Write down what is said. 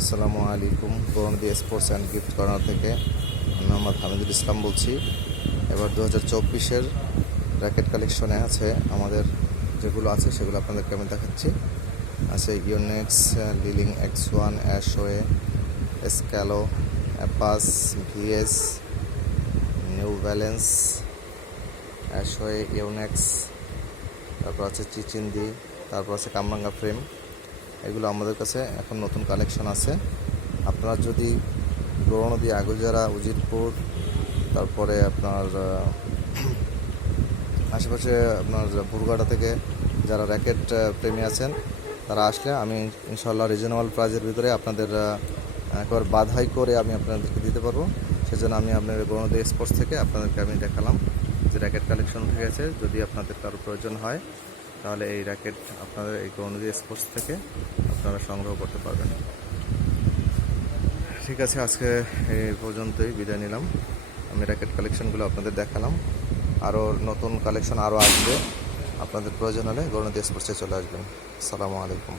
আসসালামু আলাইকুম। Gournadi sports and gift corner থেকে আমি মোহাম্মদ হামিদুল ইসলাম বলছি। এবার 2024-এর র্যাকেট কালেকশনে আছে আমাদের যেগুলো আছে সেগুলো আপনাদেরকে আমি দেখাচ্ছি। আছে ইউনেক্স, লিলিং X1, অ্যাশওয়ে, স্ক্যালো, Apacs, VS, new balance, Ashaway, Yonex, তারপর আছে চিচিন্দি, তারপর আছে কামরাঙ্গা ফ্রেম। এগুলো আমাদের কাছে এখন নতুন কালেকশন আছে। আপনারা যদি গৌরনদী, আগুজারা, উজিরপুর, তারপরে আপনার আশেপাশে আপনার বুরগাড়া থেকে যারা র্যাকেট প্রেমী আছেন তারা আসলে আমি ইনশাল্লাহ রিজনেবল প্রাইজের ভিতরে আপনাদের একবার বাধাই করে আমি আপনাদেরকে দিতে পারবো। সেজন্য আমি আপনাদের গৌরনদী স্পোর্টস থেকে আপনাদেরকে আমি দেখালাম যে র্যাকেট কালেকশন উঠে গেছে। যদি আপনাদের কারো প্রয়োজন হয় তাহলে এই র্যাকেট আপনাদের এই গৌরনদী স্পোর্টস থেকে আপনারা সংগ্রহ করতে পারবেন। ঠিক আছে, আজকে এই পর্যন্তই বিদায় নিলাম। আমি র্যাকেট কালেকশনগুলো আপনাদের দেখালাম। আরও নতুন কালেকশন আরও আসবে। আপনাদের প্রয়োজন হলে গৌরনদী স্পোর্টসে চলে আসবেন। আসসালামু আলাইকুম।